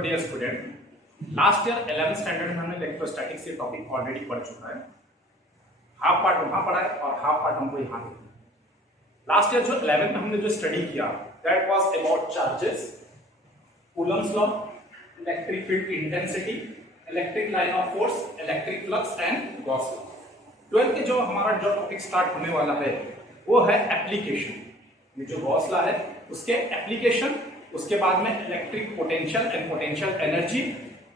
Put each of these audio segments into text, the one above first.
Hello dear student, last year 11th standard में हमने electrostatics ये टॉपिक ऑलरेडी पढ़ चुका है। हाफ पार्ट वहां पढ़ा है और हाफ पार्ट हमको यहाँ देखना। लास्ट ईयर जो 11th में हमने जो स्टडी किया that was about charges, Coulomb's law, electric field की intensity, electric line of force, electric flux and Gauss law. 12th के जो हमारा जो टॉपिक स्टार्ट होने वाला है वो है एप्लीकेशन। ये जो गॉस लॉ है उसके एप्लीकेशन, उसके बाद में electric potential and potential energy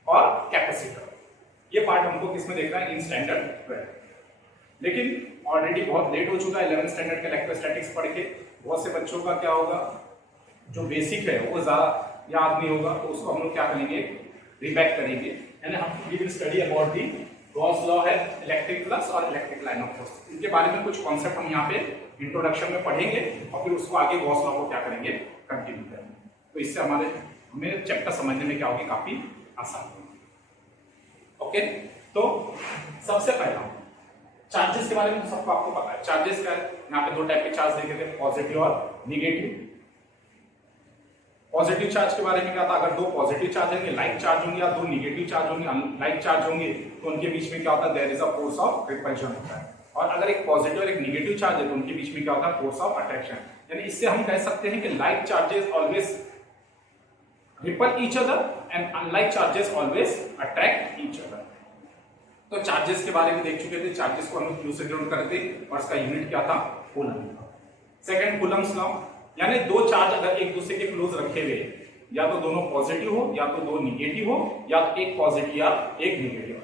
और कैपेसिटर। ये पार्ट हमको किसमें देखना है? In standard 12। लेकिन ऑलरेडी बहुत लेट हो चुका है 11th स्टैंडर्ड के इलेक्ट्रोस्टैटिक्स पढ़ के। बहुत से बच्चों का क्या होगा, जो बेसिक है वो ज्यादा याद नहीं होगा, तो उसको हम लोग क्या करेंगे, रिबैक करेंगे। यानी हम we will study about the Gauss law है, इलेक्ट्रिक फ्लक्स और इलेक्ट्रिक लाइन ऑफ फोर्स। इनके बारे में कुछ कॉन्सेप्ट हम यहाँ पे इंट्रोडक्शन में पढ़ेंगे और फिर उसको आगे गॉस लॉ को क्या करेंगे, कंटिन्यू करेंगे। तो इससे हमें चैप्टर समझने में क्या होगी, काफी आसान होगी। ओके, तो सबसे पहला चार्जेस के बारे में सबको आपको पता है। चार्जेस क्या है? यहाँ पे दो टाइप के चार्ज देखे थे, पॉजिटिव और निगेटिव। पॉजिटिव चार्ज के बारे में क्या था, अगर दो पॉजिटिव चार्ज होंगे लाइक चार्ज होंगे या दो निगेटिव चार्ज होंगे अनलाइक चार्ज होंगे, तो उनके बीच में क्या होता है, there is a force of repulsion होता है। और अगर एक पॉजिटिव और एक निगेटिव चार्ज है तो उनके बीच में क्या होता है, फोर्स ऑफ अट्रैक्शन। यानी इससे हम कह सकते हैं कि like charges always ripple each other and unlike charges always attract each other. तो चार्जेस के बारे में देख चुके थे। चार्जेस को हम क्यू से डिनोट करते और उसका यूनिट क्या था, कूलम। सेकंड, कूलम्स लॉ, यानी दो चार्ज अगर एक दूसरे के क्लोज रखे हुए, या तो दोनों पॉजिटिव हो या तो दो निगेटिव हो, या तो एक पॉजिटिव या एक निगेटिव,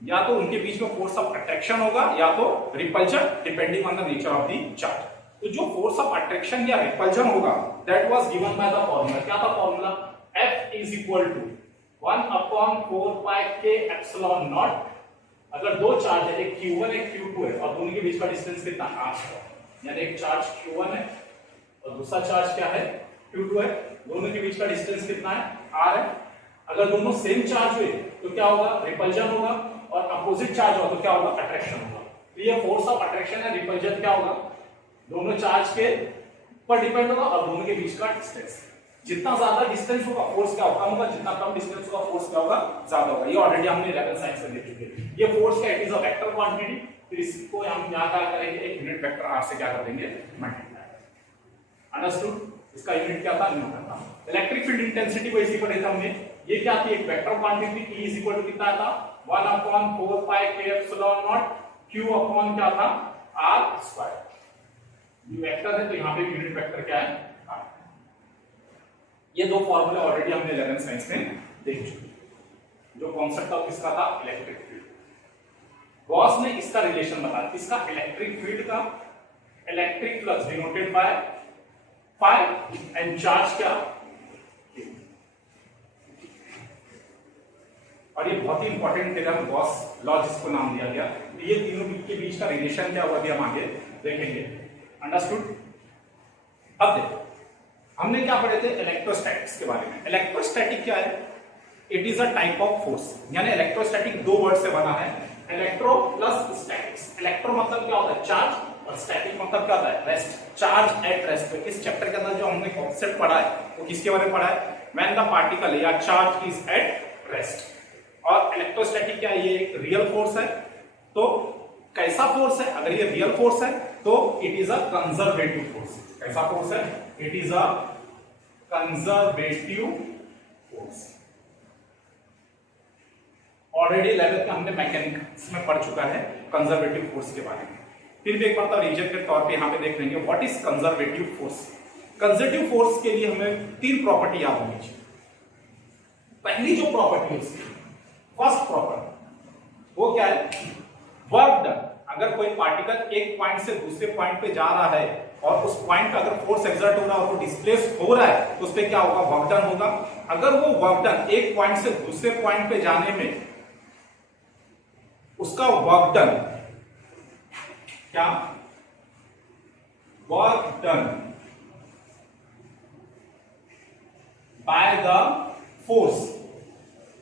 या तो उनके बीच में फोर्स ऑफ अट्रैक्शन होगा या तो repulsion, depending on the nature of the charge. तो जो फोर्स ऑफ अट्रैक्शन या रिपल्शन होगा that was given by the formula. क्या था formula? F is equal to 1/4 pi k epsilon naught। अगर दो चार्ज है, एक Q1 एक Q2 है और दोनों के बीच का डिस्टेंस कितना, r है। यानी एक चार्ज Q1 है और दूसरा चार्ज क्या है, Q2 है। दोनों के बीच का डिस्टेंस कितना है, r है। अगर दोनों सेम चार्ज हुए तो क्या होगा, रिपल्शन होगा, और अपोजिट चार्ज होगा तो क्या होगा, अट्रैक्शन होगा। तो ये फोर्स ऑफ अट्रैक्शन है रिपल्शन क्या होगा, दोनों चार्ज के ऊपर डिपेंड होगा और दोनों के बीच का डिस्टेंस। जितना ज्यादा डिस्टेंस होगा फोर्स क्या कम होगा, जितना कम डिस्टेंस होगा फोर्स क्या होगा, ज्यादा होगा। ये ऑलरेडी हमने 11th साइंस में देख चुके हैं। ये फोर्स का it is a vector quantity. फिर इसको हम यहां क्या करेंगे, एक यूनिट वेक्टर r से क्या कर देंगे, मल्टीप्लाई। अंडरस्टूड? इसका यूनिट क्या था, न्यूटन था। इलेक्ट्रिक फील्ड इंटेंसिटी को इसी पढ़े थे हमने। ये क्या थी, एक vector quantity. E is equal to कितना था, 1/4 pi k epsilon naught q upon क्या था, r स्क्वायर। ये वेक्टर है तो यहां पे यूनिट वेक्टर क्या है, r। ये दो फॉर्मूले ऑलरेडी हमने 11th साइंस में देख चुके। जो कॉन्सेप्ट ऑफ इसका था, इलेक्ट्रिक फील्ड। गॉस ने इसका रिलेशन बताया, इसका इलेक्ट्रिक फील्ड का, electric flux denoted by phi and charge क्या, और ये बहुत ही इंपॉर्टेंट थ्योरम गॉस लॉ जिसको नाम दिया गया। तो ये तीनों के बीच का रिलेशन क्या हुआ, हम आगे देखेंगे। अंडरस्टूड? अब देखो हमने क्या पढ़े थे, इलेक्ट्रोस्टैटिक्स के बारे में। इलेक्ट्रोस्टैटिक क्या है, it is a type of force. यानी इलेक्ट्रोस्टैटिक दो वर्ड से बना है, इलेक्ट्रो प्लस स्टैटिक्स। इलेक्ट्रो मतलब क्या होता है, चार्ज, और स्टैटिक मतलब क्या होता है, रेस्ट, चार्ज एट रेस्ट। तो इस चैप्टर के अंदर जो हमने कॉन्सेप्ट पढ़ा है वो किसके बारे में पढ़ा है, व्हेन द पार्टिकल या चार्ज इज एट रेस्ट। और इलेक्ट्रोस्टैटिक क्या है, ये एक रियल फोर्स है। तो कैसा फोर्स है, अगर ये रियल फोर्स है तो it is a conservative force. कैसा फोर्स है, it is a conservative force. Already 11th में हमने मैकेनिक्स में पढ़ चुका है कंजर्वेटिव फोर्स के बारे में। फिर भी एक बार तो रीजन के तौर पे यहां पे देख लेंगे, what is conservative force. Conservative force के लिए हमें तीन प्रॉपर्टी याद होनी चाहिए। पहली जो प्रॉपर्टी है, फर्स्ट प्रॉपर्टी, वो क्या है, वर्क डन। अगर कोई पार्टिकल एक पॉइंट से दूसरे पॉइंट पे जा रहा है और उस पॉइंट पे अगर फोर्स एक्सर्ट हो रहा है और वो डिस्प्लेस हो रहा है तो उस पे क्या होगा, वर्क डन होगा। अगर वो वर्क डन एक पॉइंट से दूसरे पॉइंट पे जाने में उसका वर्क डन क्या, work done by the force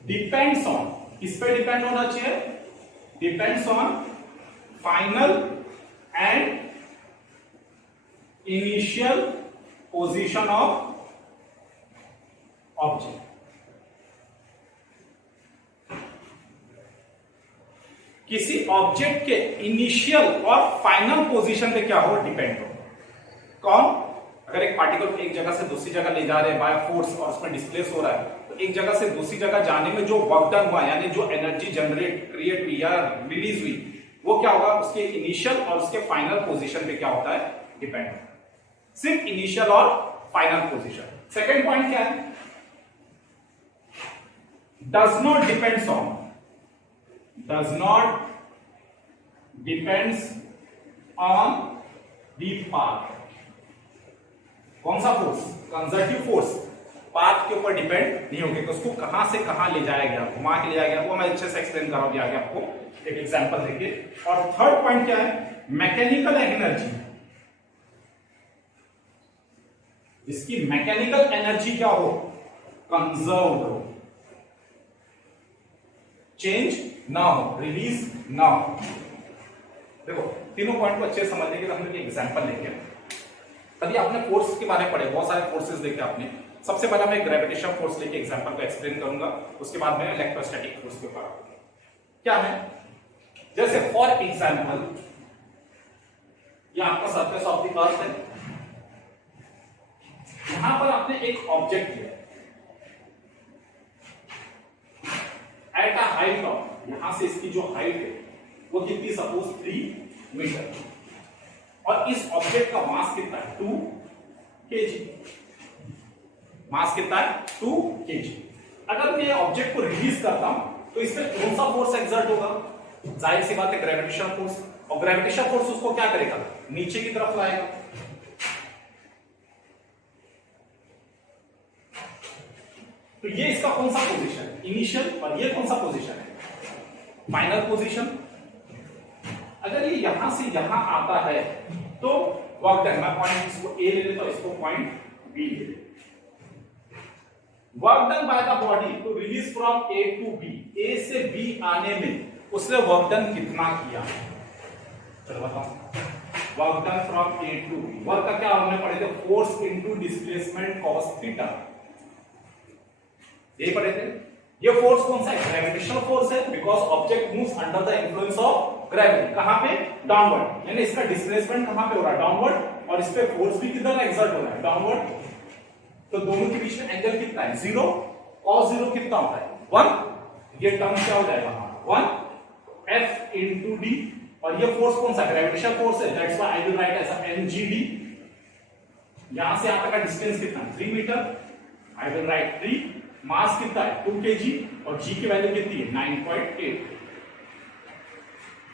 depends on, किस पे डिपेंड होना चाहिए, depends on final and initial position of object. किसी ऑब्जेक्ट के इनिशियल और फाइनल पोजीशन पे क्या हो, डिपेंड हो। कौन? अगर एक पार्टिकल को एक जगह से दूसरी जगह ले जा रहे हैं बाय फोर्स और उसमें डिस्प्लेस हो रहा है, तो एक जगह से दूसरी जगह जाने में जो वर्क डन हुआ, यानी जो एनर्जी जनरेट क्रिएट हुई या रिलीज हुई, वो क्या होगा, उसके इनिशियल और उसके फाइनल पोजीशन पे क्या होता है, डिपेंड। सिर्फ इनिशियल और फाइनल पोजीशन। सेकेंड पॉइंट क्या है, does not depends on, does not depends on the path. कौन सा फोर्स? कंजर्वेटिव फोर्स पाथ के ऊपर डिपेंड नहीं होगी कि उसको कहां से कहां ले जाया गया, घुमा के ले जाया गया, वो मैं अच्छे से एक्सप्लेन कर रहा हूं आगे आपको एक एग्जांपल देके। और थर्ड पॉइंट क्या है, मैकेनिकल एनर्जी। इसकी मैकेनिकल एनर्जी क्या हो, कंजर्व्ड हो, चेंज ना हो, रिलीज ना हो। देखो तीनों पॉइंट को अच्छे से समझने के लिए हम लोग एग्जांपल लेके, अभी आपने फोर्स के बारे में पढ़े, बहुत सारे फोर्सेस देखे आपने। सबसे पहले मैं ग्रेविटेशन फोर्स लेके एग्जांपल को एक्सप्लेन करूंगा, उसके बाद में इलेक्ट्रोस्टैटिक फोर्स के ऊपर क्या है। जैसे फॉर एग्जांपल ये आपका सरफेस ऑफ द अर्थ है, यहां पर आपने एक ऑब्जेक्ट लिया एट अ हाइट ऑफ, यहां से इसकी जो हाइट है वो कितनी, सपोज 3 मीटर, और इस ऑब्जेक्ट का मास कितना है, 2 kg। मास कितना है, 2 kg। अगर मैं ऑब्जेक्ट को रिलीज करता हूं तो इस पर कौन सा फोर्स एक्सर्ट होगा, जाहिर सी बात है ग्रेविटेशन फोर्स। और ग्रेविटेशन फोर्स उसको क्या करेगा, नीचे की तरफ लाएगा। तो ये इसका कौन सा पोजीशन है, इनिशियल, और ये कौन सा पोजीशन है, फाइनल पोजीशन। अगर ये यहां से यहां आता है तो वर्क डन, मैं पॉइंट इसको ए ले लेता हूं, इसको पॉइंट बी ले लेता हूं। Work done by the body to release from A to B, A से बी आने में उसने वर्क डन कितना किया, चलो बताओ। Work done from A to B, work का क्या हमने पढ़े थे, force into displacement cos theta, ये पढ़े थे। ये फोर्स कौन सा है, ग्रेविटेशनल फोर्स है, because object moves under the influence of gravity. कहां पे, डाउनवर्ड, यानी इसका डिस्प्लेसमेंट कहां पे हो रहा है, डाउनवर्ड, और इस पे फोर्स भी किधर एक्सर्ट हो रहा है, डाउनवर्ड। तो दोनों के बीच में एंगल कितना है, 0, cos 0 कितना होता है, 1। ये टर्म क्या हो जाएगा, 1 F into d, और ये फोर्स कौन सा, ग्रेविटेशनल फोर्स है, that's why I will write as mgd। यहां से यहां तक का डिस्टेंस कितना, 3 metre, I will write 3। Mass कितना है, 2 kg, और g की वैल्यू कितनी है, 9.8।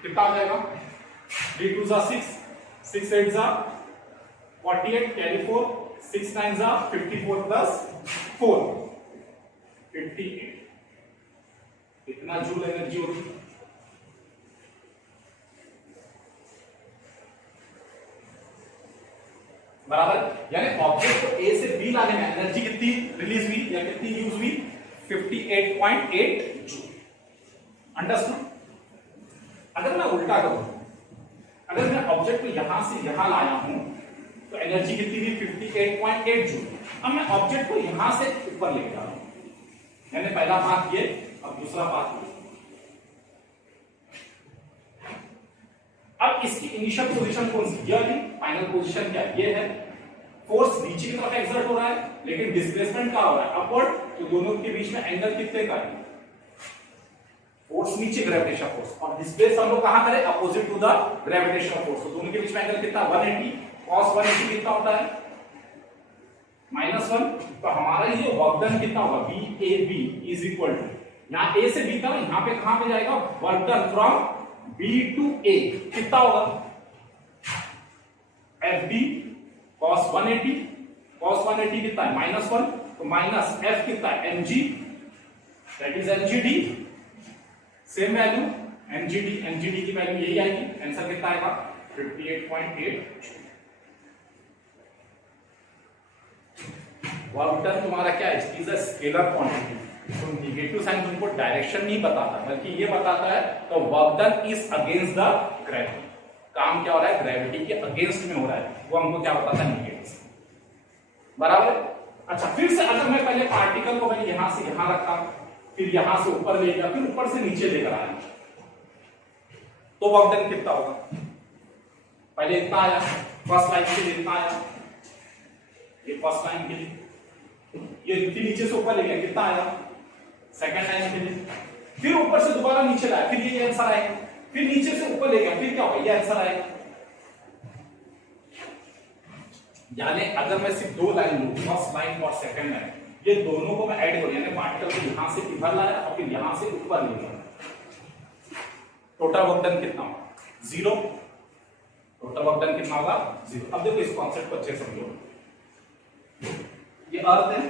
कितना आ जाएगा, 3 2 6, 6 8 48, कैरी 4, 6 9 54 प्लस 4, 58। कितना जूल एनर्जी होगी, बराबर। यानी ऑब्जेक्ट को ए से बी लाने में एनर्जी कितनी रिलीज हुई या कितनी यूज हुई, 58.8 जूल। अंडरस्टूड। अगर मैं उल्टा करूं, अगर मैं ऑब्जेक्ट को यहां से यहां लाया हूं तो एनर्जी कितनी थी, 58.8 जूल। अब मैं ऑब्जेक्ट को यहां से ऊपर लेके जा रहा हूं, मैंने पहला पाथ ये, अब दूसरा पाथ ये। अब इसकी इनिशियल पोजीशन कौन सी, ये वाली, फाइनल पोजीशन क्या, ये है। फोर्स नीचे की तरफ एक्सर्ट हो रहा है, लेकिन डिस्प्लेसमेंट क्या हो रहा है, अपवर्ड। तो दोनों के बीच में एंगल कितने का है, फोर्स नीचे ग्रेविटेशन फोर्स, और डिस्प्लेस हम लोग कहां करें, opposite to the gravitation force. तो दोनों के बीच में एंगल कितना, 180। cos 180 कितना होता है, -1। तो हमारा ये वर्क डन कितना होगा, VAB इज इक्वल टू, यहां A से B था, यहां पे कहां पे जाएगा, work done from B to A, कितना होगा, FB cos 180, cos 180 कितना है, -1, तो माइनस F कितना है, mg, that is mgd। Same value mgd की वैल्यू यही आएगी, आंसर कितना आएगा, 58.8। वर्क डन तुम्हारा क्या है, it is a scalar quantity. तो नेगेटिव साइन तुमको डायरेक्शन नहीं बताता, बल्कि ये बताता है तो work done is against the gravity. काम क्या हो रहा है, ग्रेविटी के अगेंस्ट में हो रहा है, वो हमको क्या बताता है, नेगेटिव, बराबर। अच्छा, फिर से अगर मैं पहले पार्टिकल को मैंने यहां से यहां रखा, फिर यहां से ऊपर ले गया, फिर ऊपर से नीचे लेकर आया, तो वर्क डन कितना होगा? पहले इतना आया, फर्स्ट लाइन के लिए इतना आया, ये फर्स्ट लाइन के लिए, ये नीचे से ऊपर ले गया, कितना आया? सेकंड लाइन के लिए, फिर ऊपर से दोबारा नीचे लाया, फिर ये आंसर आएगा, फिर नीचे से ऊपर ले गया, फिर क्या होगा? ये आंसर आएगा। यानी अगर मैं सिर्फ दो लाइन लूं, फर्स्ट लाइन और सेकंड लाइन, ये दोनों को मैं ऐड करूं, यानी पार्टिकल को यहां से इधर लाया और फिर यहां से ऊपर ले गया, टोटल वर्क डन कितना होगा? 0। टोटल वर्क डन कितना होगा? 0। अब देखो इस कॉन्सेप्ट को अच्छे समझो। ये अर्थ है,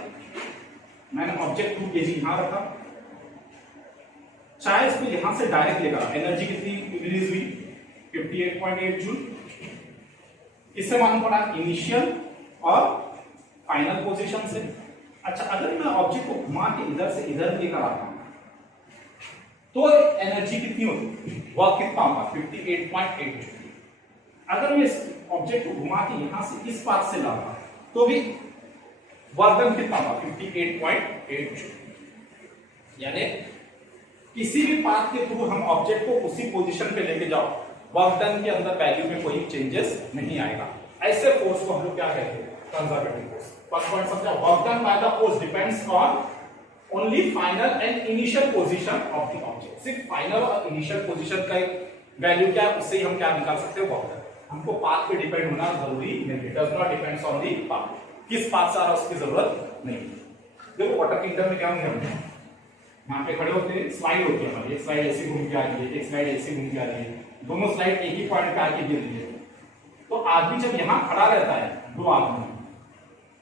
मैंने ऑब्जेक्ट 2 kg यहां रखा, चाहे इसको यहां से डायरेक्ट लेगा, एनर्जी कितनी इंक्रीज हुई? 58.8 जूल। इससे मालूम पड़ा इनिशियल और फाइनल पोजीशन से। अच्छा, अगर मैं ऑब्जेक्ट को घुमा के इधर से इधर लेकर आता हूं तो एनर्जी कितनी होती? वर्क कितना होगा? 58.8 जूल। अगर मैं इस ऑब्जेक्ट को घुमा के यहां से इस पाथ से लाता तो भी वर्क डन कितना होगा? 58.8 जूल। यानी किसी भी पाथ के थ्रू हम ऑब्जेक्ट को उसी पोजीशन पे लेके जाओ, वर्क डन के अंदर वैल्यू में कोई चेंजेस नहीं आएगा। ऐसे फोर्स को हम लोग क्या कहते हैं? Conservative force. फर्स्ट पॉइंट समझा, work done by the force depends on only final and initial position of the object. सिर्फ फाइनल और इनिशियल पोजीशन का वैल्यू क्या है, उससे ही हम क्या निकाल सकते हैं? Work done. हमको पाथ पे डिपेंड होना जरूरी नहीं, does not depends on the path. किस पाथ से आ रहा है उसकी जरूरत नहीं। देखो वाटर किंगडम में क्या होगा, यहाँ पे खड़े होते हैं, स्लाइड होती है हमारी, एक स्लाइड ऐसी घूम के आ रही है, एक स्लाइड ऐसी घूम के आ रही है, दोनों स्लाइड एक ही पॉइंट पे आके गिर रही है। तो आदमी जब यहाँ खड़ा रहता है, दो आदमी,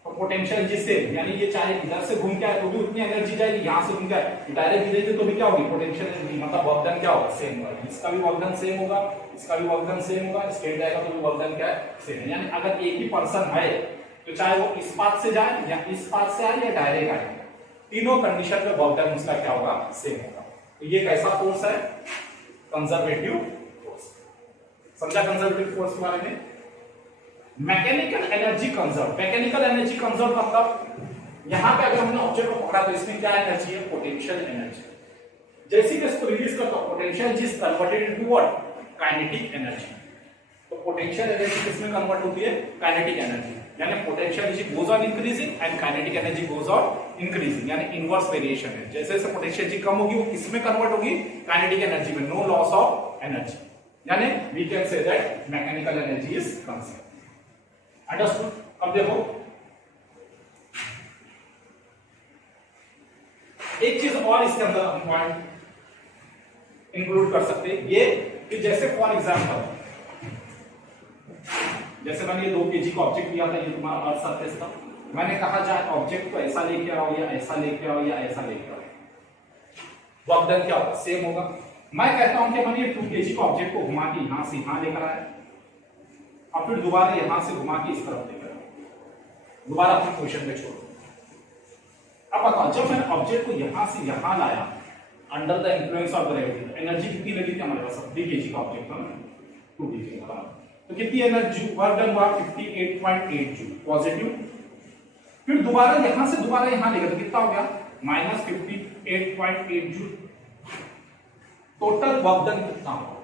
तो पोटेंशियल जिससे, यानी ये चाहे इधर से घूम के आए तो भी उतनी एनर्जी जाएगी, यहाँ से घूम के आए डायरेक्ट गिरेगी तो भी क्या होगी? पोटेंशियल एनर्जी, मतलब वर्क डन क्या होगा? सेम होगा। इसका भी वर्क डन सेम होगा, इसका भी वर्क डन सेम होगा, स्ट्रेट जाएगा तो भी वर्क डन क्या है? सेम। यानी अगर एक ही पर्सन है तो चाहे वो इस पाथ से जाए या इस पाथ से आए या डायरेक्ट आए, तीनों कंडीशन में वर्क डन उसका क्या होगा? सेम होगा। तो ये कैसा फोर्स है? Conservative force. समझा कंजर्वेटिव फोर्स के बारे में? Mechanical energy conserve. Mechanical energy conserve मतलब यहां पे अगर हमने ऑब्जेक्ट को पकड़ा तो इसमें क्या एनर्जी है? Potential energy. जैसे कि इसको रिलीज करता हूं, potential is converted into what? Kinetic energy. तो पोटेंशियल एनर्जी किसमें कन्वर्ट होती है? Kinetic energy. यानी potential energy goes on increasing and kinetic energy goes on increasing, यानी इनवर्स वेरिएशन है। जैसे जैसे पोटेंशियल एनर्जी कम होगी वो किसमें कन्वर्ट होगी? काइनेटिक एनर्जी में। नो लॉस ऑफ एनर्जी, यानी we can say that mechanical energy is conserved. Understood? अब देखो एक चीज और इसके अंदर हम पॉइंट इंक्लूड कर सकते हैं, ये कि जैसे फॉर एग्जांपल, जैसे मैंने ये 2 kg का ऑब्जेक्ट लिया था, ये तुम्हारा अर्थ सरफेस था, मैंने कहा जाए ऑब्जेक्ट को ऐसा लेके आओ या ऐसा लेके आओ या ऐसा लेके आओ, वर्क डन क्या होगा? सेम होगा। मैं कहता हूं कि मैंने ये 2 kg का ऑब्जेक्ट को घुमा के यहां से यहां लेकर आया और फिर दोबारा यहां से घुमा के इस तरफ लेकर आया, दोबारा अपनी पोजीशन पे छोड़। अब बताओ, जब मैंने ऑब्जेक्ट को यहां से यहां लाया under the influence of gravity, energy कितनी लगी थी हमारे पास? 3 kg का ऑब्जेक्ट था ना, 2 kg का, तो कितनी एनर्जी वर्क डन हुआ? 58.8 जूल पॉजिटिव। फिर दोबारा यहां से दोबारा यहां लेकर तो कितना हो गया? -58.8 जूल। टोटल वर्क डन कितना होगा?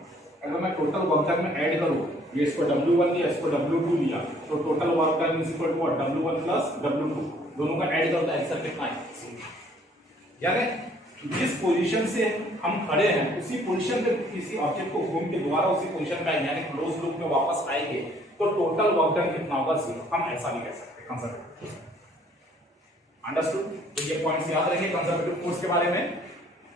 अगर मैं टोटल वर्क डन में ऐड करूं, ये इसको W1 लिया, इसको W2 लिया, तो total work done is equal to what? W1 plus W2, दोनों का ऐड करो तो आंसर कितना है? यानी जिस पोजीशन से हम खड़े हैं उसी पोजीशन पे किसी ऑब्जेक्ट को घूम के दोबारा उसी पोजीशन पे आएंगे, यानी क्लोज लूप में वापस आएंगे, तो टोटल वर्क डन कितना होगा? 0। हम ऐसा भी कह सकते हैं कंजर्वेटिव। अंडरस्टूड? तो ये पॉइंट्स याद रखें कंजर्वेटिव फोर्स के बारे में।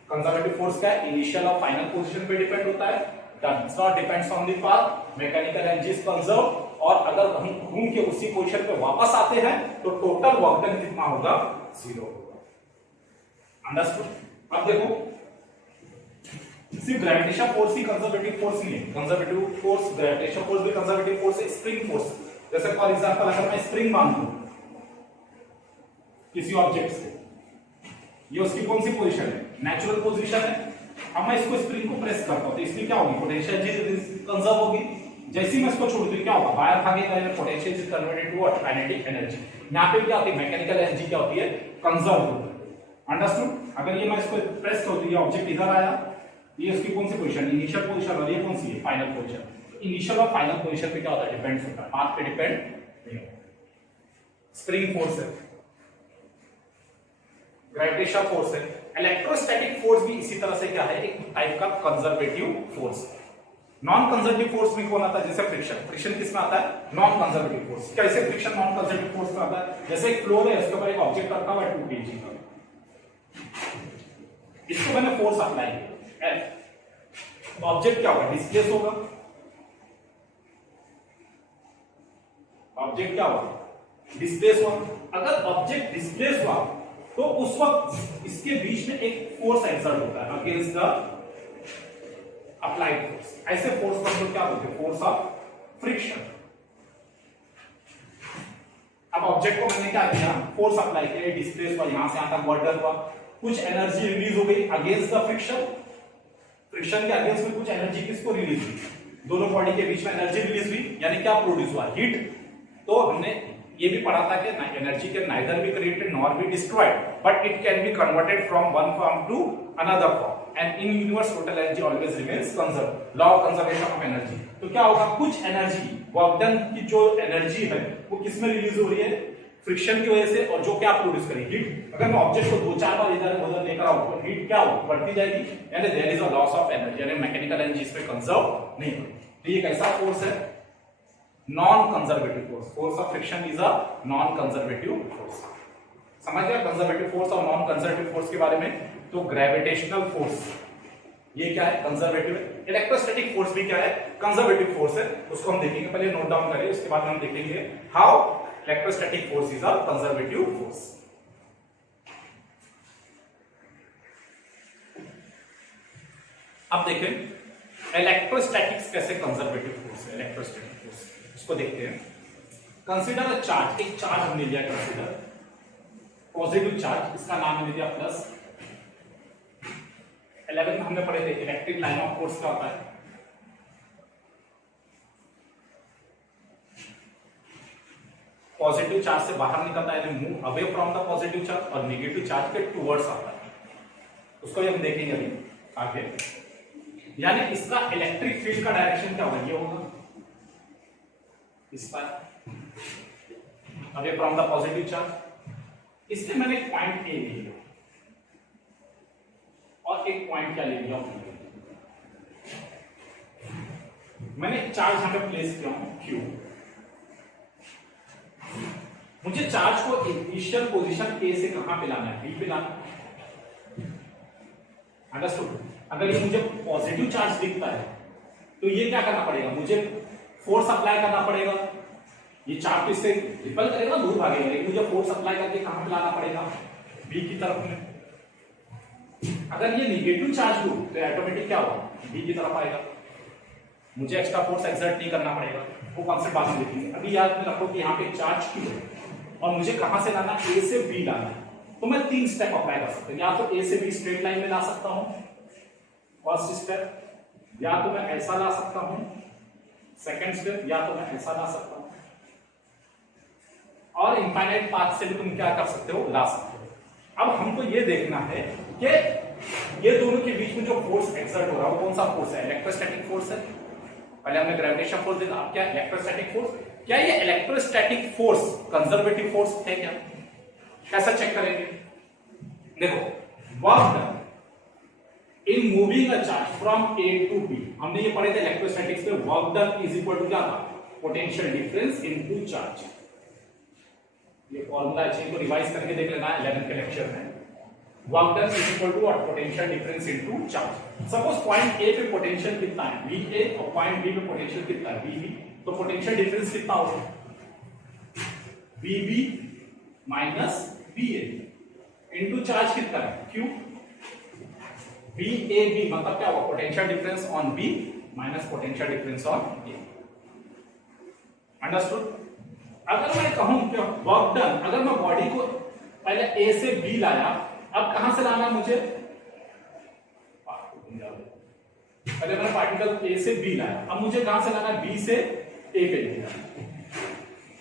कंजर्वेटिव फोर्स क्या है? इनिशियल और फाइनल पोजीशन पे डिपेंड होता है, does not depends on the path, mechanical energy is conserve, और अगर हम घूम के उसी पोजीशन पे वापस आते हैं तो टोटल वर्क डन कितना होगा? 0 होगा। अंडरस्टूड? अब देखो, सिर्फ ग्रेविटेशन फोर्स ही कंजर्वेटिव फोर्स नहीं है, कंजर्वेटिव फोर्स, ग्रेविटेशन फोर्स भी कंजर्वेटिव फोर्स है, स्प्रिंग फोर्स। जैसे फॉर एग्जांपल अगर मैं स्प्रिंग बांधूं किसी ऑब्जेक्ट से, ये उसकी कौन सी पोजीशन है? नेचुरल पोजीशन है। अब मैं इसको स्प्रिंग को प्रेस करता हूं तो इसमें क्या होगी? पोटेंशियल एनर्जी कंजर्व होगी। जैसे ही मैं इसको छोड़ दूं क्या होगा? बाहर भागेगा, यानी potential is converted to what? Kinetic energy. यहां पे क्या होती है? मैकेनिकल एनर्जी क्या होती है? कंजर्व होती है। अंडरस्टूड? अगर ये मैं इसको प्रेस कर दूं, ये ऑब्जेक्ट इधर आया, ये उसकी कौन सी पोजीशन, इनिशियल पोजीशन, और ये कौन सी है, फाइनल पोजीशन। तो इनिशियल और फाइनल पोजीशन पे क्या होता है, डिपेंड्स होता है, पाथ पे डिपेंड नहीं होता। स्प्रिंग फोर्स है, ग्रेविटेशनल फोर्स है, इलेक्ट्रोस्टैटिक फोर्स भी इसी तरह से क्या है, एक टाइप का conservative force. Non conservative force में कौन आता है, जैसे फ्रिक्शन, फ्रिक्शन किसमें आता है, नॉन कंजर्वेटिव फोर्स। कैसे फ्रिक्शन नॉन कंजर्वेटिव फोर्स में आता है, जैसे एक फ्लोर है, उसके ऊपर एक ऑब्जेक्ट रखा हुआ है 2 kg का, इसको मैंने फोर्स अप्लाई किया F, ऑब्जेक्ट क्या होगा, डिस्प्लेस होगा, ऑब्जेक्ट क्या होगा, डिस्प्लेस हुआ। अगर ऑब्जेक्ट डिस्प्लेस हुआ तो उस वक्त इसके बीच में एक फोर्स एक्सर्ट होता है अगेंस्ट द अप्लाइड फोर्स। ऐसे फोर्स को हम लोग क्या बोलते हैं, फोर्स ऑफ फ्रिक्शन। अब ऑब्जेक्ट को मैंने क्या किया, फोर्स अप्लाई किया, डिस्प्लेस हुआ, यहां से यहां तक वर्डन हुआ, कुछ एनर्जी रिलीज हो गई अगेंस्ट द फ्रिक्शन, फ्रिक्शन के अगेंस्ट में कुछ एनर्जी किसको रिलीज हुई, दोनों बॉडी के बीच में एनर्जी रिलीज हुई, यानी क्या प्रोड्यूस हुआ, हीट। तो हमने ये भी पढ़ा था कि energy can neither be created nor be destroyed, but it can be converted from one form to another form, and in universe total energy always remains conserve, law of conservation of energy. तो क्या होगा, कुछ energy, work done की जो energy है वो किसमें release हो रही है, फ्रिक्शन की वजह से, और जो क्या प्रोड्यूस करेगी, हीट। अगर मैं ऑब्जेक्ट को 2-4 बार इधर उधर लेकर आऊं तो हीट क्या हो, बढ़ती जाएगी, यानी there is a loss of energy, यानी मैकेनिकल एनर्जी इसमें कंजर्व नहीं होगी। तो ये कैसा फोर्स है, non conservative force. Force of friction is a non conservative force. समझ गया कंजर्वेटिव फोर्स और नॉन कंजर्वेटिव फोर्स के बारे में। तो ग्रेविटेशनल फोर्स ये क्या है, कंजर्वेटिव है। इलेक्ट्रोस्टैटिक फोर्स भी क्या है, कंजर्वेटिव फोर्स है, उसको हम देखेंगे, पहले नोट डाउन करें, उसके बाद हम देखेंगे how electrostatic force is a conservative force. अब देखें इलेक्ट्रोस्टैटिक्स कैसे कंजर्वेटिव फोर्स है, इलेक्ट्रोस्टैटिक फोर्स उसको देखते हैं। कंसीडर अ चार्ज, एक चार्ज हमने लिया, कंसीडर पॉजिटिव चार्ज, इसका नाम हमने दिया प्लस। 11 में हमने पढ़े थे इलेक्ट्रिक लाइन ऑफ फोर्स क्या होता है, पॉजिटिव चार्ज से बाहर निकलता है, यानी move away from the positive charge, और नेगेटिव चार्ज के टुवर्ड्स आता है, उसको हम देखेंगे अभी आगे। यानी इसका इलेक्ट्रिक फील्ड का डायरेक्शन क्या होगा, ये होगा इस पर away from the positive charge. इससे मैंने एक पॉइंट ए लिया और एक पॉइंट क्या ले लिया, मैंने एक चार्ज यहां पे प्लेस किया हूं Q। मुझे चार्ज को इनिशियल पोजीशन A से कहां पे लाना है, B पे लाना है। अंडरस्टूड। अगर ये मुझे पॉजिटिव चार्ज दिखता है तो ये क्या करना पड़ेगा, मुझे फोर्स अप्लाई करना पड़ेगा, ये चार्ज तो इससे रिपल करेगा, दूर भागेगा, लेकिन मुझे फोर्स अप्लाई करके कहां पे लाना पड़ेगा, B की तरफ में। अगर ये नेगेटिव चार्ज लूं तो ऑटोमेटिक क्या होगा, B की तरफ आएगा, मुझे एक्स्ट्रा फोर्स एक्सर्ट नहीं करना पड़ेगा। वो कॉन्सेप्ट बाद में देखेंगे। अभी याद में रखो कि यहाँ पे चार्ज Q है और मुझे कहां से लाना, A से B लाना है। तो मैं 3 स्टेप अप्लाई कर सकता हूं, या तो A से B स्ट्रेट लाइन में ला सकता हूं फर्स्ट स्टेप, या तो मैं ऐसा ला सकता हूं सेकंड स्टेप, या तो मैं ऐसा ला सकता हूं, और इनफाइनाइट पाथ से भी तुम क्या कर सकते हो, ला सकते हो। अब हमको ये देखना है कि ये दोनों के बीच में जो फोर्स एक्सर्ट हो रहा है वो कौन सा फोर्स है, इलेक्ट्रोस्टैटिक फोर्स है। पहले हमने ग्रेविटेशनल फोर्स देखा, अब क्या इलेक्ट्रोस्टैटिक फोर्स। क्या ये इलेक्ट्रोस्टैटिक फोर्स कंजर्वेटिव फोर्स है क्या, कैसा चेक करेंगे, देखो work done in moving a charge from A to B, हमने ये पढ़े थे इलेक्ट्रोस्टैटिक्स में, work done is equal to क्या था, पोटेंशियल डिफरेंस इनटू चार्ज। ये फॉर्मूला है, इनको रिवाइज करके देख लेना 11 के लेक्चर में। Work done is equal to potential difference into charge. Suppose point A पे पोटेंशियल कितना है VA और पॉइंट B पे पोटेंशियल कितना है VB, तो पोटेंशियल डिफरेंस कितना होगा VB minus VA into charge कितना है Q। VAB मतलब क्या होगा, potential difference on B minus potential difference on A। Understood. अगर मैं कहूं कि वर्क डन, अगर मैं बॉडी को पहले A से B लाया, अब कहां से लाना मुझे, पहले मैंने पार्टिकल A से B लाया, अब मुझे कहां से लाना, B से A पे लेके जाना।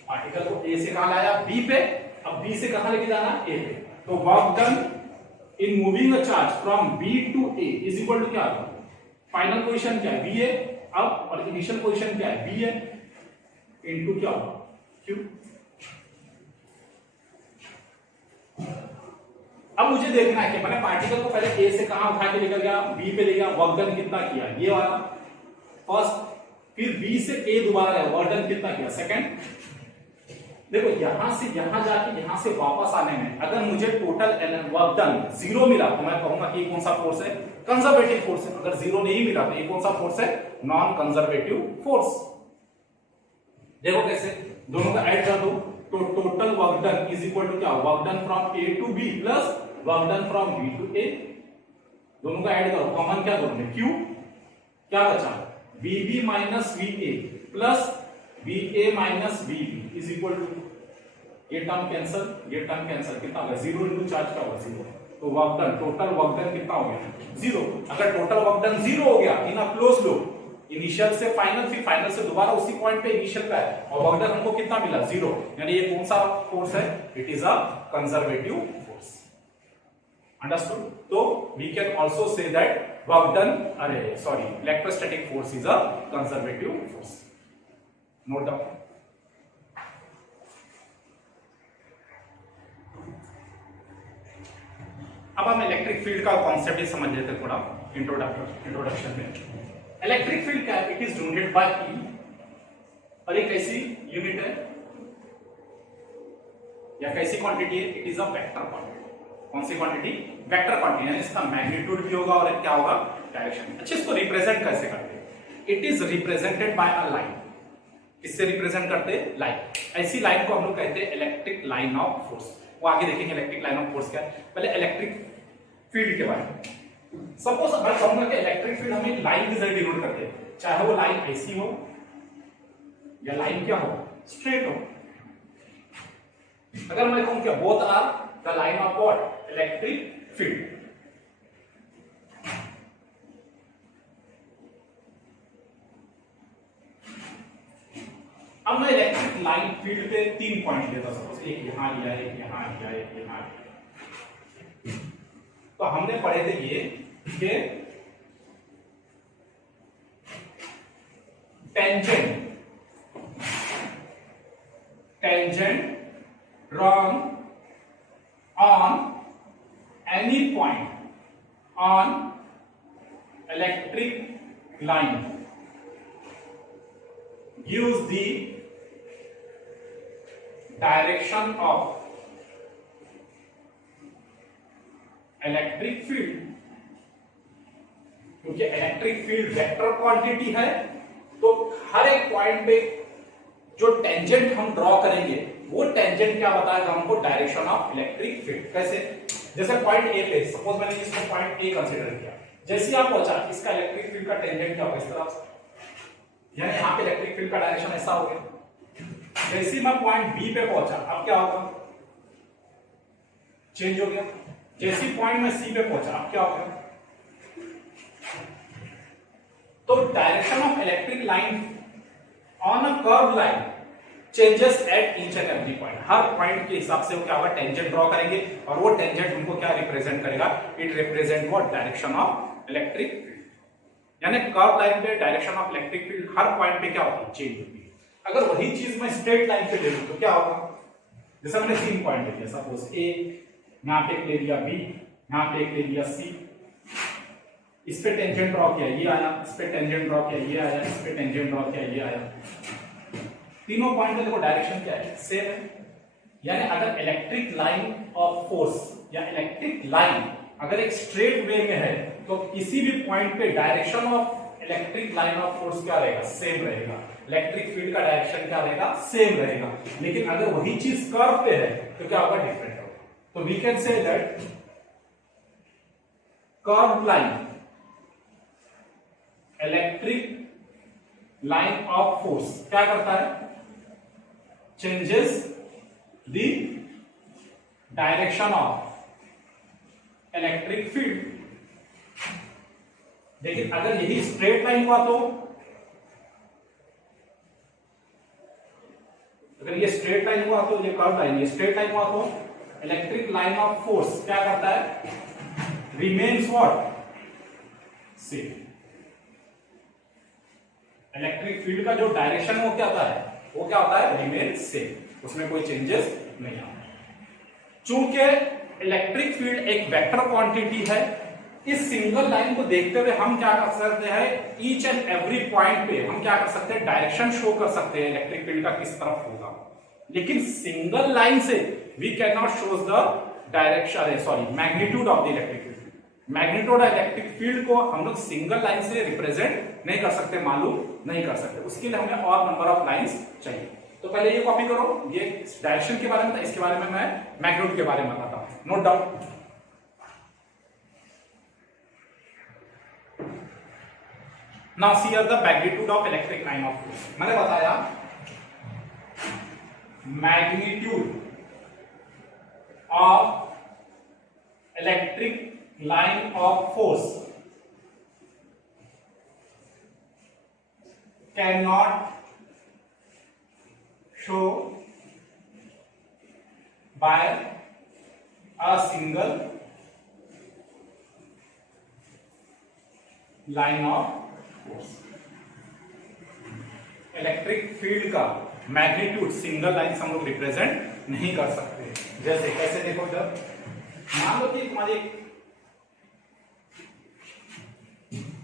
पार्टिकल को A से कहां लाया, B पे, अब B से कहां लेके जाना, A पे। तो work done in moving a charge from B to A is equal to क्या, फाइनल पोजीशन क्या है, बी है अब, और इनिशियल पोजीशन क्या है, बी है, इनटू क्या होगा, क्यू। अब मुझे देखना है कि मैंने पार्टिकल को पहले ए से कहां उठा के लेकर गया, बी पे ले गया, वर्क डन कितना किया, ये वाला फर्स्ट, फिर बी से ए दोबारा गया, वर्क डन कितना किया, सेकंड। देखो यहां से यहां जाके यहां से वापस आने में अगर मुझे टोटल वर्क डन 0 मिला तो मैं कहूंगा कि कौन सा फोर्स है, कंजर्वेटिव फोर्स है। अगर 0 नहीं मिला तो ये कौन सा फोर्स है, नॉन कंजर्वेटिव फोर्स। देखो कैसे, दोनों का ऐड कर दो तो total work done is equal to क्या, work done from A to B plus work done from B to A. दोनों का ऐड करो, कॉमन क्या दोनों में, क्यू, क्या बचा, B B minus V A plus B A minus B B is equal to, ये टर्म कैंसल, ये टर्म कैंसल, कितना होगा, 0 इंटू चार्ज क्या होगा, 0। तो work done, total work done कितना हो गया, 0। अगर टोटल वर्क डन 0 हो गया इन अ क्लोज लूप, इनिशियल से फाइनल, फिर फाइनल से दोबारा उसी पॉइंट पे इनिशियल का है, और वर्क डन हमको कितना मिला, 0, यानी ये कौन सा फोर्स है, it is a conservative force. Understood. तो we can also say that work done, अरे sorry, electrostatic force is a conservative force. Note down. अब हम इलेक्ट्रिक फील्ड का कॉन्सेप्ट समझ लेते थोड़ा इंट्रोडक्शन में। इलेक्ट्रिक फील्ड क्या है, इट इज डिनोटेड बाय ई, और एक कैसी यूनिट है या कैसी क्वांटिटी है, it is a vector quantity. कौन सी क्वांटिटी, वेक्टर क्वांटिटी, यानी इसका मैग्नीट्यूड भी होगा और क्या होगा, डायरेक्शन। अच्छा, इसको रिप्रेजेंट कैसे करते हैं, it is represented by a line. किससे रिप्रेजेंट करते हैं, लाइन। ऐसी लाइन को हम लोग कहते हैं इलेक्ट्रिक लाइन ऑफ फोर्स। वो आगे देखेंगे इलेक्ट्रिक लाइन ऑफ फोर्स क्या है। पहले इलेक्ट्रिक फील्ड के बारे में सपोज मैं कहूंगा कि इलेक्ट्रिक फील्ड हम एक लाइन के जरिए डिनोट करते हैं, चाहे वो लाइन ऐसी हो या लाइन क्या हो, स्ट्रेट हो। अगर मैं कहूं क्या, both are the line of what, electric field. अब मैं इलेक्ट्रिक लाइन फील्ड पे 3 पॉइंट लेता, सपोज एक यहां लिया, एक यहां लिया, एक यहां लिया। तो हमने पढ़े थे ये कि tangent drawn on any point on electric line gives the direction of electric field. क्योंकि इलेक्ट्रिक फील्ड वेक्टर क्वांटिटी है, तो हर एक पॉइंट पे जो टेंजेंट हम ड्रॉ करेंगे वो टेंजेंट क्या बताएगा हमको, डायरेक्शन ऑफ इलेक्ट्रिक फील्ड। कैसे, जैसे पॉइंट ए पे, सपोज मैंने इसको पॉइंट ए कंसीडर किया, जैसे आप पहुंचा, इसका इलेक्ट्रिक फील्ड का टेंजेंट क्या होगा, इस तरह से, यानी यहाँ पे इलेक्ट्रिक फील्ड का डायरेक्शन ऐसा हो गया। जैसे मैं पॉइंट बी पे पहुंचा, अब क्या होगा, चेंज हो गया। जैसी पॉइंट में सी पे पहुंचा, अब क्या होगा, तो direction of electric line on a curve line changes at each and every point. Her point के हिसाब से वो क्या होगा, टेंजेंट ड्रॉ करेंगे, और वो टेंजेंट हमको क्या रिप्रेजेंट करेगा, it represent what, direction of electric field. यानी कर्व लाइन पे direction of electric field her point पे क्या होती है, चेंज होती है। अगर वही चीज मैं स्ट्रेट लाइन पे ले लूं तो क्या होगा, जैसे मैंने 3 पॉइंट ले लिया, सपोज ए, यहां पे एक ले लिया बी, यहां पे एक ले लिया सी, इस पे टेंजेंट ड्रॉ किया, ये आया, इस पे टेंजेंट ड्रॉ किया, ये आया, इस पे टेंजेंट ड्रॉ किया, ये आया। तीनों पॉइंट में देखो डायरेक्शन क्या है, सेम है। यानी अगर इलेक्ट्रिक लाइन ऑफ फोर्स या इलेक्ट्रिक लाइन अगर एक स्ट्रेट वे में है, तो किसी भी पॉइंट पे direction of electric line of force क्या रहेगा, सेम रहेगा। इलेक्ट्रिक फील्ड का डायरेक्शन क्या रहेगा, सेम रहेगा। लेकिन अगर वही चीज कर्व पे है तो क्या होगा, डिफरेंट होगा। तो we can say that curve line, electric line of force क्या करता है, changes the direction of electric field। लेकिन अगर यही स्ट्रेट लाइन हुआ तो, अगर ये स्ट्रेट लाइन हुआ तो, ये कर्व लाइन, ये स्ट्रेट लाइन हुआ तो इलेक्ट्रिक लाइन ऑफ फोर्स क्या करता है, remains what, same. Electric field का जो डायरेक्शन वो क्या होता है, वो क्या होता है, रिमेन सेम, उसमें कोई चेंजेस नहीं आता। चूंकि इलेक्ट्रिक फील्ड एक वेक्टर क्वांटिटी है, इस सिंगल लाइन को देखते हुए हम क्या कर सकते हैं, ईच एंड एवरी पॉइंट पे हम क्या कर सकते हैं, डायरेक्शन शो कर सकते हैं इलेक्ट्रिक फील्ड का किस तरफ होगा। लेकिन सिंगल लाइन से we can not show the direction, sorry magnitude of the electric field. Magnitude of electric field को हम लोग सिंगल लाइन से रिप्रेजेंट नहीं कर सकते, मालूम नहीं कर सकते, उसके लिए हमें और नंबर ऑफ लाइंस चाहिए। तो पहले ये कॉपी करो, ये डायरेक्शन के बारे में था, इसके बारे में मैं मैग्नीट्यूड के बारे में बताता हूं, note down. Now see the magnitude of electric line of force. मैंने बताया magnitude of electric line of force cannot show by a single line of force। Electric field का मैग्नीट्यूड सिंगल लाइन से हम लोग रिप्रेजेंट नहीं कर सकते। जैसे कैसे, देखो जब मान लो कि तुम्हारी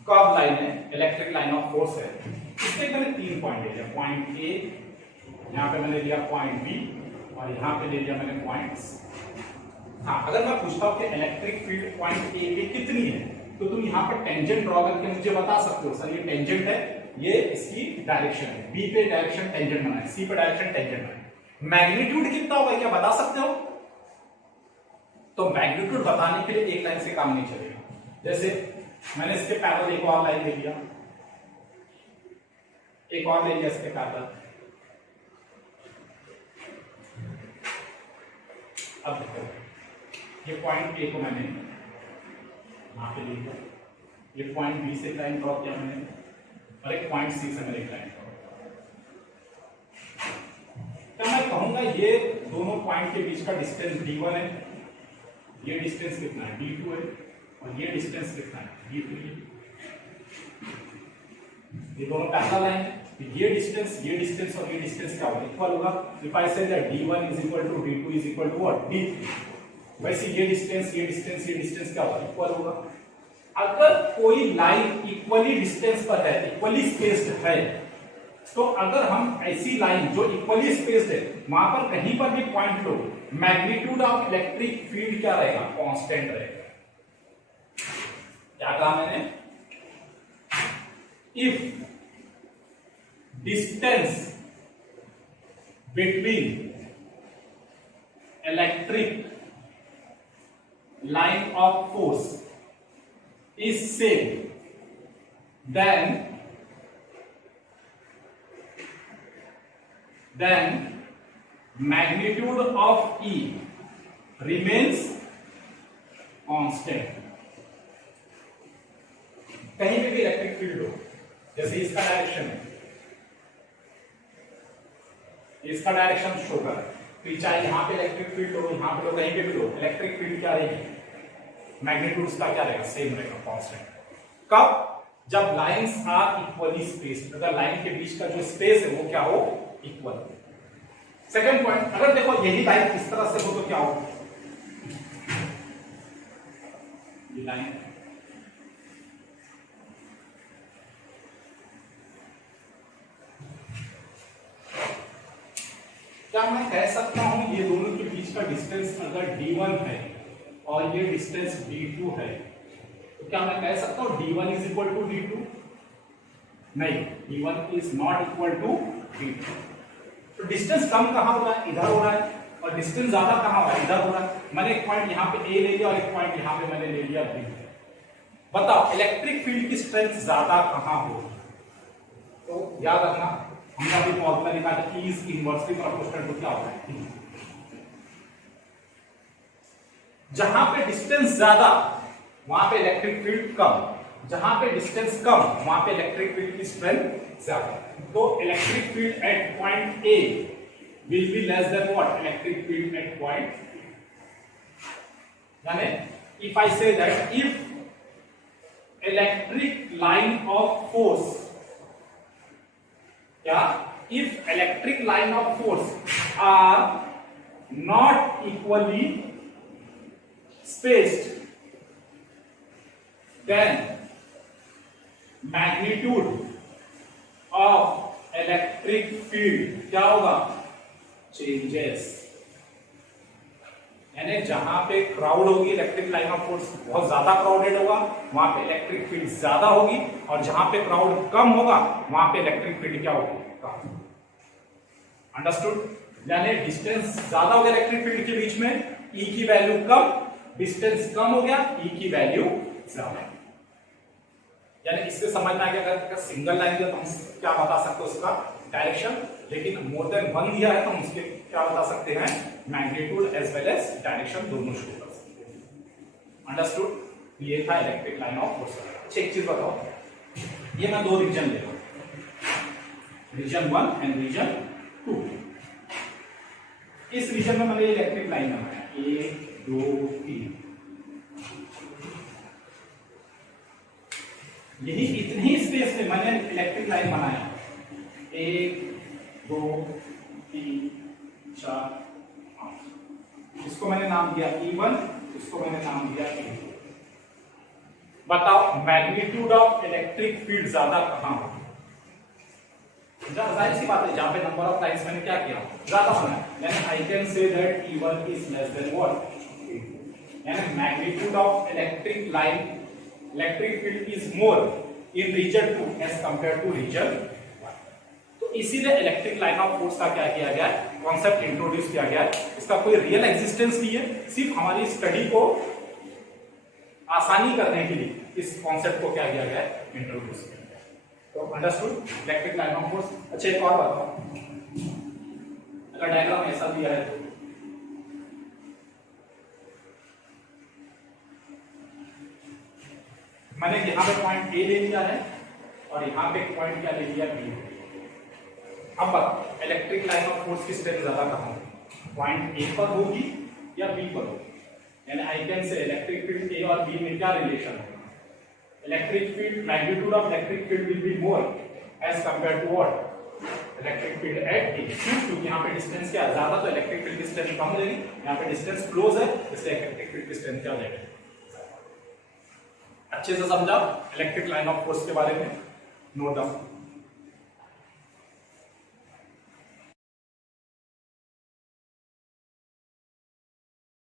कर्व लाइन है, इलेक्ट्रिक लाइन ऑफ फोर्स है, इससे मैंने 3 पॉइंट ले लिया, पॉइंट ए, यहां पे मैंने लिया पॉइंट बी, और यहां पे ले लिया मैंने पॉइंट सी। हाँ, अगर मैं पूछता हूं कि इलेक्ट्रिक फील्ड पॉइंट ए पे कितनी है, तो तुम यहां पर टेंजेंट ड्रॉ करके मुझे बता सकते हो, सर ये टेंजेंट है, ये इसकी डायरेक्शन है, बी पे डायरेक्शन टेंजेंट बना है, सी पे डायरेक्शन टेंजेंट बना है। मैग्नीट्यूड कितना होगा क्या बता सकते हो? तो मैग्नीट्यूड बताने के लिए एक लाइन से काम नहीं चलेगा। जैसे मैंने इसके पैरेलल एक और लाइन ले लिया, एक और ले लिया इसके पैरेलल। अब देखो, ये पॉइंट ए को मैंने यहां पे ले लिया, ये पॉइंट बी से लाइन ड्रॉ किया मैंने, और एक पॉइंट सी से मैंने एक लाइन ड्रॉ किया। तो मैं कहूंगा ये दोनों पॉइंट के बीच का डिस्टेंस d1 है, ये डिस्टेंस कितना है, d2 है, और ये डिस्टेंस कितना है, d3 है। ये दोनों पैरेलल लाइन है, ये डिस्टेंस और ये डिस्टेंस क्या होगा, इक्वल होगा। If I say that d1 is equal to d2 is equal to what, d3, वैसे ये डिस्टेंस क्या होगा, इक्वल होगा। अगर कोई लाइन इक्वली डिस्टेंस पर है, इक्वली स्पेस्ड है, तो अगर हम ऐसी लाइन जो इक्वली स्पेस्ड है वहां पर कहीं पर भी point low, magnitude of electric field क्या रहेगा, कांस्टेंट रहेगा। क्या कहा मैंने, if distance between electric line of force is same, then magnitude of E remains constant। कहीं पे भी इलेक्ट्रिक फील्ड हो, जैसे इसका डायरेक्शन है, इसका डायरेक्शन शो कर, तो चाहे यहां पे इलेक्ट्रिक फील्ड हो, यहां पे हो, कहीं पे भी हो, इलेक्ट्रिक फील्ड क्या रहेगी, मैग्नीट्यूड उसका क्या रहेगा, सेम रहेगा, कांस्टेंट। कब, जब लाइंस आर इक्वली स्पेस्ड, अगर लाइन के बीच का जो स्पेस है वो क्या हो, इक्वल। सेकंड पॉइंट, अगर देखो यही लाइन इस तरह से हो तो क्या हो, ये लाइन क्या मैं कह सकता हूं ये दोनों के बीच का डिस्टेंस अगर d1 है और ये डिस्टेंस d2 है, तो क्या मैं कह सकता हूं d1 is equal to d2? नहीं, d1 is not equal to d2। तो डिस्टेंस कम कहां हो रहा है, इधर हो रहा है, और डिस्टेंस ज्यादा कहां हो रहा है, इधर हो रहा है। मैंने एक पॉइंट यहां पे A ले लिया और एक पॉइंट यहां पे मैंने ले लिया B। बताओ इलेक्ट्रिक फील्ड की स्ट्रेंथ ज्यादा कहां होगी? तो याद रखना, हमने अभी फॉर्मूला लिखा था, E is inversely proportional to क्या होता है, जहां पे डिस्टेंस ज्यादा वहां पे इलेक्ट्रिक फील्ड कम, जहां पे डिस्टेंस कम वहां पे इलेक्ट्रिक फील्ड की स्ट्रेंथ ज्यादा। तो electric field eight point A will be less than what, electric field at point, यानी if I say that if electric line of force क्या, if electric line of force are not equally spaced then magnitude of electric field क्या होगा, changes. यानी जहां पे crowd होगी, electric line of force बहुत ज्यादा क्राउडेड होगा, वहां पे इलेक्ट्रिक फील्ड ज्यादा होगी, और जहां पे क्राउड कम होगा वहां पे इलेक्ट्रिक फील्ड क्या होगी, कम। अंडरस्टूड? यानी डिस्टेंस ज्यादा हो गया इलेक्ट्रिक फील्ड के बीच में, ई की वैल्यू कम, डिस्टेंस कम हो गया, ई की वैल्यू ज्यादा। यानी इससे समझना है कि अगर सिंगल लाइन दिया तो हम क्या बता सकते हैं उसका डायरेक्शन, लेकिन मोर देन वन दिया है तो हम उसके क्या बता सकते हैं, magnitude as well as direction दोनों शो कर सकते हैं। अंडरस्टूड? ये था इलेक्ट्रिक लाइन ऑफ फोर्स। अच्छा एक चीज बताओ, ये मैं दो रीजन ले रहा हूं, रीजन 1 एंड रीजन 2। इस रीजन में मैंने इलेक्ट्रिक लाइन बनाया 1 2 3, यही इतनी स्पेस में मैंने इलेक्ट्रिक लाइन बनाया 1 2 3 4 5। इसको मैंने नाम दिया E1, इसको मैंने नाम दिया E2। बताओ मैग्नीट्यूड ऑफ इलेक्ट्रिक फील्ड ज्यादा कहां होगा? जाहिर सी बात है, जहां पे नंबर ऑफ लाइंस मैंने क्या किया, ज्यादा होना है, यानी I can say that E1 is less than what, यानी magnitude of electric line, electric field is more in region 2 as compare to region 1। तो इसीलिए इलेक्ट्रिक लाइन ऑफ फोर्स का क्या किया गया, कॉन्सेप्ट इंट्रोड्यूस किया गया। इसका कोई रियल एग्जिस्टेंस नहीं है, सिर्फ हमारी स्टडी को आसानी करने के लिए इस कॉन्सेप्ट को क्या किया गया, इंट्रोड्यूस किया गया। तो understood electric line of force. अच्छा एक और बताओ, अगर डायग्राम ऐसा दिया है तो मैंने यहां पे पॉइंट ए ले लिया है और यहां पे पॉइंट क्या ले लिया, बी। अब बताओ इलेक्ट्रिक लाइन ऑफ फोर्स की स्ट्रेंथ ज्यादा कहां होगी, पॉइंट ए पर होगी या बी पर होगी? यानी I can say electric field A और बी में क्या रिलेशन है, electric field, magnitude of electric field will be more as compare to what, electric field at A. क्योंकि यहाँ पे डिस्टेंस क्या ज्यादा, तो इलेक्ट्रिक फील्ड की स्ट्रेंथ कम हो जाएगी, यहाँ पे डिस्टेंस क्लोज है इसलिए इलेक्ट्रिक फील्ड की स्ट्रेंथ क्या हो जाएगी। अच्छे से समझा इलेक्ट्रिक लाइन ऑफ फोर्स के बारे में, नोट डाउन।